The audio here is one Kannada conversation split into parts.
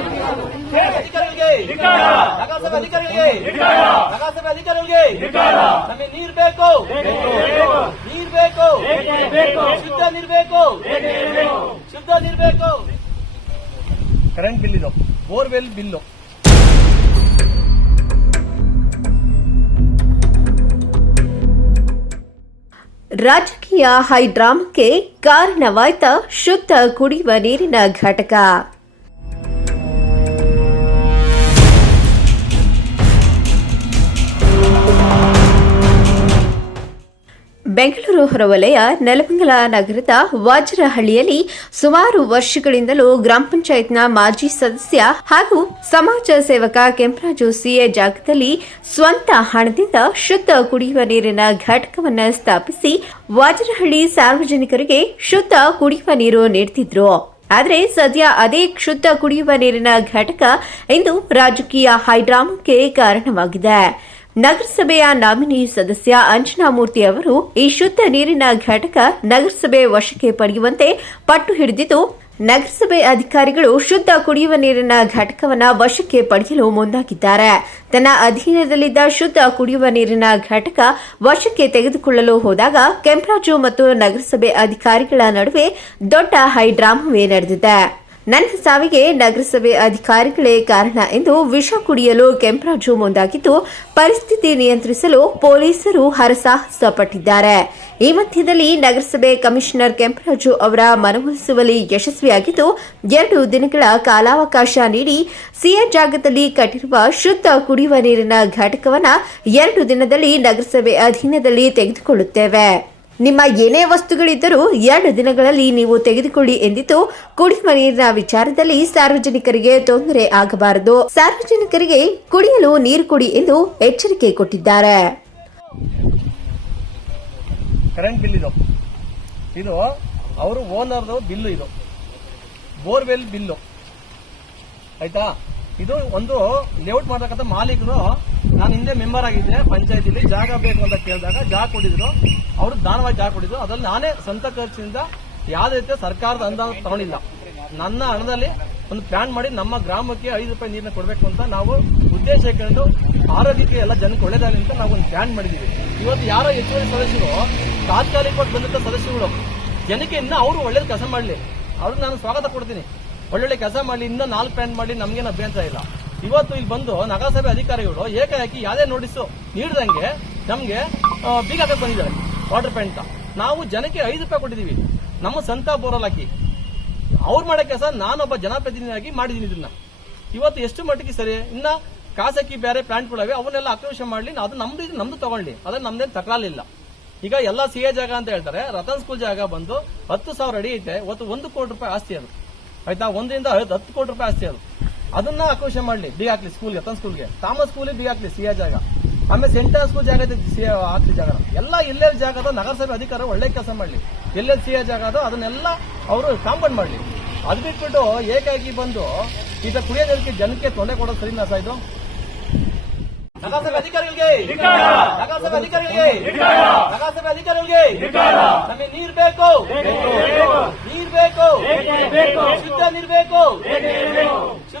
ಅಧಿಕಾರಿಗಳಿಗೆ ನಗರಸಭೆ ಅಧಿಕಾರಿಗಳಿಗೆ ನಮಗೆ ನೀರು ಬೇಕು ನೀರು ಬೇಕು ಶುದ್ಧ ನೀರು ಬೇಕು ಶುದ್ಧ ನೀರು ಬೇಕು ಕರೆಂಟ್ ಬಿಲ್ ಬೋರ್ವೆಲ್ ಬಿಲ್ಲು ರಾಜಕೀಯ ಹೈಡ್ರಾಮಕ್ಕೆ ಕಾರಣವಾಯ್ತ ಶುದ್ಧ ಕುಡಿಯುವ ನೀರಿನ ಘಟಕ. ಬೆಂಗಳೂರು ಹೊರವಲಯ, ನೆಲಮಂಗಲ ನಗರದ ವಾಜರಹಳ್ಳಿಯಲ್ಲಿ ಸುಮಾರು ವರ್ಷಗಳಿಂದಲೂ ಗ್ರಾಮ ಪಂಚಾಯತ್ನ ಮಾಜಿ ಸದಸ್ಯ ಹಾಗೂ ಸಮಾಜ ಸೇವಕ ಕೆಂಪರಾಜು ಸಿಎ ಜಾಗದಲ್ಲಿ ಸ್ವಂತ ಹಣದಿಂದ ಶುದ್ಧ ಕುಡಿಯುವ ನೀರಿನ ಘಟಕವನ್ನು ಸ್ಥಾಪಿಸಿ ವಾಜರಹಳ್ಳಿ ಸಾರ್ವಜನಿಕರಿಗೆ ಶುದ್ಧ ಕುಡಿಯುವ ನೀರು ನೀಡುತ್ತಿದ್ರು ಆದರೆ ಸದ್ಯ ಅದೇ ಶುದ್ಧ ಕುಡಿಯುವ ನೀರಿನ ಘಟಕ ಇಂದು ರಾಜಕೀಯ ಹೈಡ್ರಾಮಕ್ಕೆ ಕಾರಣವಾಗಿದೆ. ನಗರಸಭೆಯ ನಾಮಿನಿ ಸದಸ್ಯ ಅಂಜನಾಮೂರ್ತಿ ಅವರು ಈ ಶುದ್ಧ ನೀರಿನ ಘಟಕ ನಗರಸಭೆ ವಶಕ್ಕೆ ಪಡೆಯುವಂತೆ ಪಟ್ಟು ಹಿಡಿದಿದ್ದು, ನಗರಸಭೆ ಅಧಿಕಾರಿಗಳು ಶುದ್ಧ ಕುಡಿಯುವ ನೀರಿನ ಘಟಕವನ್ನು ವಶಕ್ಕೆ ಪಡೆಯಲು ಮುಂದಾಗಿದ್ದಾರೆ. ತನ್ನ ಅಧೀನದಲ್ಲಿದ್ದ ಶುದ್ಧ ಕುಡಿಯುವ ನೀರಿನ ಘಟಕ ವಶಕ್ಕೆ ತೆಗೆದುಕೊಳ್ಳಲು ಹೋದಾಗ ಕೆಂಪರಾಜು ಮತ್ತು ನಗರಸಭೆ ಅಧಿಕಾರಿಗಳ ನಡುವೆ ದೊಡ್ಡ ಹೈಡ್ರಾಮವೇ ನಡೆದಿದೆ. ನನ್ನ ಸಾವಿಗೆ ನಗರಸಭೆ ಅಧಿಕಾರಿಗಳೇ ಕಾರಣ ಎಂದು ವಿಷ ಕುಡಿಯಲು ಕೆಂಪರಾಜು ಮುಂದಾಗಿದ್ದು, ಪರಿಸ್ಥಿತಿ ನಿಯಂತ್ರಿಸಲು ಪೊಲೀಸರು ಹರಸಾಹಸ ಪಟ್ಟಿದ್ದಾರೆ ಈ ಮಧ್ಯದಲ್ಲಿ ನಗರಸಭೆ ಕಮಿಷನರ್ ಕೆಂಪರಾಜು ಅವರ ಮನವೊಲಿಸುವಲ್ಲಿ ಯಶಸ್ವಿಯಾಗಿದ್ದು, ಎರಡು ದಿನಗಳ ಕಾಲಾವಕಾಶ ನೀಡಿ ಸಿಎ ಜಾಗದಲ್ಲಿ ಕಟ್ಟಿರುವ ಶುದ್ಧ ಕುಡಿಯುವ ನೀರಿನ ಘಟಕವನ್ನು ಎರಡು ದಿನದಲ್ಲಿ ನಗರಸಭೆ ಅಧೀನದಲ್ಲಿ ತೆಗೆದುಕೊಳ್ಳುತ್ತೇವೆ. ನಿಮ್ಮ ಏನೇ ವಸ್ತುಗಳಿದ್ದರೂ ಎರಡು ದಿನಗಳಲ್ಲಿ ನೀವು ತೆಗೆದುಕೊಳ್ಳಿ ಎಂದಿದ್ದು ಕುಡಿಯುವ ನೀರಿನ ವಿಚಾರದಲ್ಲಿ ಸಾರ್ವಜನಿಕರಿಗೆ ತೊಂದರೆ ಆಗಬಾರದು. ಸಾರ್ವಜನಿಕರಿಗೆ ಕುಡಿಯಲು ನೀರು ಕೊಡಿ ಎಂದು ಎಚ್ಚರಿಕೆ ಕೊಟ್ಟಿದ್ದಾರೆ. ಕರೆಂಟ್ ಬಿಲ್ ಇದು. ಇದು ಅವರು ಓನರ್ದು ಬಿಲ್ಲು ಇದು. ಬೋರ್ವೆಲ್ ಬಿಲ್ಲು ಆಯ್ತಾ? ಇದು ಒಂದು ಲೇಔಟ್ ಮಾಡತಕ್ಕಂಥ ಮಾಲೀಕರು ನಾನು ಹಿಂದೆ ಮೆಂಬರ್ ಆಗಿದ್ದೆ ಪಂಚಾಯತಿಲಿ, ಜಾಗ ಬೇಕು ಅಂತ ಕೇಳಿದಾಗ ಜಾಗ ಕೊಡಿದ್ರು ಅವರು ದಾನವಾಗಿ ಜಾಗ ಕೊಡಿದ್ರು ಅದ್ರಲ್ಲಿ ನಾನೇ ಸ್ವಂತ ಖರ್ಚಿನಿಂದ ಯಾವುದೇ ರೀತಿಯ ಸರ್ಕಾರದ ಅನುದಾನ ತಗೊಂಡಿಲ್ಲ. ನನ್ನ ಹಣದಲ್ಲಿ ಒಂದು ಪ್ಲಾನ್ ಮಾಡಿ ನಮ್ಮ ಗ್ರಾಮಕ್ಕೆ ಐದು ರೂಪಾಯಿ ನೀರನ್ನ ಕೊಡಬೇಕು ಅಂತ ನಾವು ಉದ್ದೇಶ ಇಟ್ಕೊಂಡು ಆರೋಗ್ಯಕ್ಕೆ ಎಲ್ಲ ಜನಕ್ಕೆ ಒಳ್ಳೇದಾಗಲಿ ಅಂತ ನಾವು ಒಂದು ಪ್ಲಾನ್ ಮಾಡಿದೀವಿ. ಇವತ್ತು ಯಾರೋ ಹೆಚ್ಚುವರಿ ಸದಸ್ಯರು, ತಾತ್ಕಾಲಿಕವಾಗಿ ಬಂದಂತ ಸದಸ್ಯರುಗಳು, ಜನಕ್ಕೆ ಇನ್ನ ಅವರು ಒಳ್ಳೇದು ಕೆಲಸ ಮಾಡಲಿ. ಅವ್ರಿಗೆ ನಾನು ಸ್ವಾಗತ ಕೊಡ್ತೀನಿ. ಒಳ್ಳೊಳ್ಳೆ ಕೆಲಸ ಮಾಡಲಿ. ಇನ್ನೂ ನಾಲ್ಕು ಪ್ಲಾನ್ ಮಾಡಿ ನಮ್ಗೇನು ಅಭ್ಯಂತರ ಇಲ್ಲ. ಇವತ್ತು ಇಲ್ಲಿ ಬಂದು ನಗರಸಭೆ ಅಧಿಕಾರಿಗಳು ಏಕಾಏಕಿ ಯಾವುದೇ ನೋಟಿಸ್ ನೀಡದಂಗೆ ನಮ್ಗೆ ಬೀಗ ಹಾಕಕ್ ಬಂದಿದ್ದಾರೆ ವಾಟರ್ ಪ್ಯಾಂಟ್ ನಾವು ಜನಕ್ಕೆ ಐದು ರೂಪಾಯಿ ಕೊಟ್ಟಿದೀವಿ ನಮ್ಮ ಸಂತ ಬೋರಲ್ ಹಾಕಿ ಅವ್ರು ಮಾಡೋ ಕೆಲಸ ನಾನೊಬ್ಬ ಜನಪ್ರತಿನಿಧಿಯಾಗಿ ಮಾಡಿದೀನಿ ಇದನ್ನ ಇವತ್ತು ಎಷ್ಟು ಮಟ್ಟಿಗೆ ಸರಿ? ಇನ್ನ ಖಾಸಗಿ ಬೇರೆ ಪ್ಲಾಂಟ್ಗಳಿವೆ, ಅವನ್ನೆಲ್ಲ ಆಕ್ರೋಶ ಮಾಡಲಿ, ಅದು ನಮ್ದು ಇದು, ನಮ್ದು ತಗೊಳ್ಳಿ. ಅದನ್ನ ನಮ್ದೇನು ತಕರಾಲಿಲ್ಲ ಈಗ ಎಲ್ಲ ಸಿ ಎ ಜಾಗ ಅಂತ ಹೇಳ್ತಾರೆ, ರತನ್ ಸ್ಕೂಲ್ ಜಾಗ ಬಂದು ಹತ್ತು ಸಾವಿರ ಅಡಿ ಐತೆ, ಇವತ್ತು ಒಂದು ಕೋಟಿ ರೂಪಾಯಿ ಆಸ್ತಿ ಅದು. ಆಯ್ತಾ? ಒಂದರಿಂದ ಹತ್ತು ಕೋಟಿ ರೂಪಾಯಿ ಆಸ್ತಿ ಅದು. ಅದನ್ನ ಆಕ್ರೋಶ ಮಾಡ್ಲಿ ಬಿ ಹಾಕ್ಲಿ ಸ್ಕೂಲ್ಗೆ ತನ್ನ ಸ್ಕೂಲ್ಗೆ ಥಾಮಸ್ ಸ್ಕೂಲಿಗೆ ಬಿ ಹಾಕ್ಲಿ ಸಿ ಎ ಜಾಗ. ಆಮೇಲೆ ಸೆಂಟರ್ ಸ್ಕೂಲ್ ಜಾಗ ಇದೆ ಸಿ ಹಾಕ್ಲಿ ಜಾಗ. ಎಲ್ಲ ಎಲ್ಲೆಲ್ಲಿ ಜಾಗ ಅದೋ ನಗರಸಭೆ ಅಧಿಕಾರ ಒಳ್ಳೆ ಕೆಲಸ ಮಾಡ್ಲಿ. ಎಲ್ಲೆಲ್ಲಿ ಸಿಯಾ ಜಾಗ ಅದೋ ಅದನ್ನೆಲ್ಲ ಅವರು ಕಾಂಪೌಂಡ್ ಮಾಡ್ಲಿ. ಅದು ಬಿಟ್ಬಿಟ್ಟು ಏಕಾಗಿ ಬಂದು ಈಗ ಕುಡಿಯೋದಕ್ಕೆ ಜನಕ್ಕೆ ತೊಂದರೆ ಕೊಡೋ ಸರಿನಾ ನಾಸ ಇದು? ನಗರಸಭೆ ಅಧಿಕಾರಿಗಳಿಗೆ! ನಗರಸಭೆ ಅಧಿಕಾರಿಗಳಿಗೆ! ನಗರಸಭೆ ಅಧಿಕಾರಿಗಳಿಗೆ! ನಮಗೆ ನೀರ್ ಬೇಕು ನೀರ್ ಬೇಕು. ಶುದ್ಧ ನೀರ್ ಬೇಕು!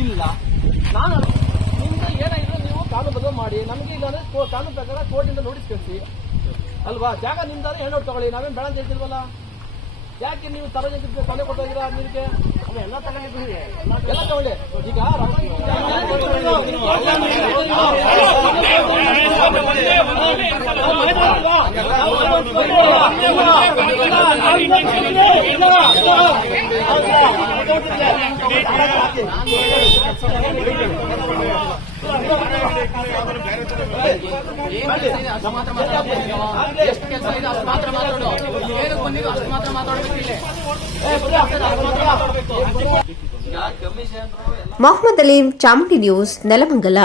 ಇಲ್ಲ ನಾನು ನಿಮ್ಗೆ ಏನಾಗಿದ್ರು ನೀವು ಕಾನೂನು ಬದಲು ಮಾಡಿ ನಮ್ಗೆ ಈಗ ಅಂದ್ರೆ ಕಾನೂನು ಪ್ರಕಾರ ಕೋರ್ಟಿಂದ ನೋಟಿಸ್ ಕಳಿಸಿ ಅಲ್ವಾ ಜಾಗ ನಿಮ್ದಾದ್ರೆ ಹೆಣ್ಣು ತಗೊಳ್ಳಿ ನಾವೇನ್ ಬೇಡ ಅಂತ ಹೇಳ್ತಿಲ್ವಲ್ಲ ಯಾಕೆ ನೀವು ಸಾರ್ವಜನಿಕರಿಗೆ ತೊಂದರೆ ಕೊಟ್ಟೋಗಿರ ನಿಮಗೆ ಎಲ್ಲ ತಗೊಂಡಿದ್ದೀವಿ ಎಲ್ಲ ತಗೊಳ್ಳಿ ಈಗ ಎಷ್ಟು ಕೆಲಸ ಇದೆ ಅಷ್ಟು ಮಾತ್ರ ಮಾತಾಡು ಏನಕ್ಕೆ ಬಂದಿದ್ದು ಅಷ್ಟು ಮಾತ್ರ ಮಾತಾಡಬೇಕು ಮೊಹಮ್ಮದ್ ಅಲೀಂ ಚಾಮುಂಡಿ ನ್ಯೂಸ್ ನೆಲಮಂಗಲ.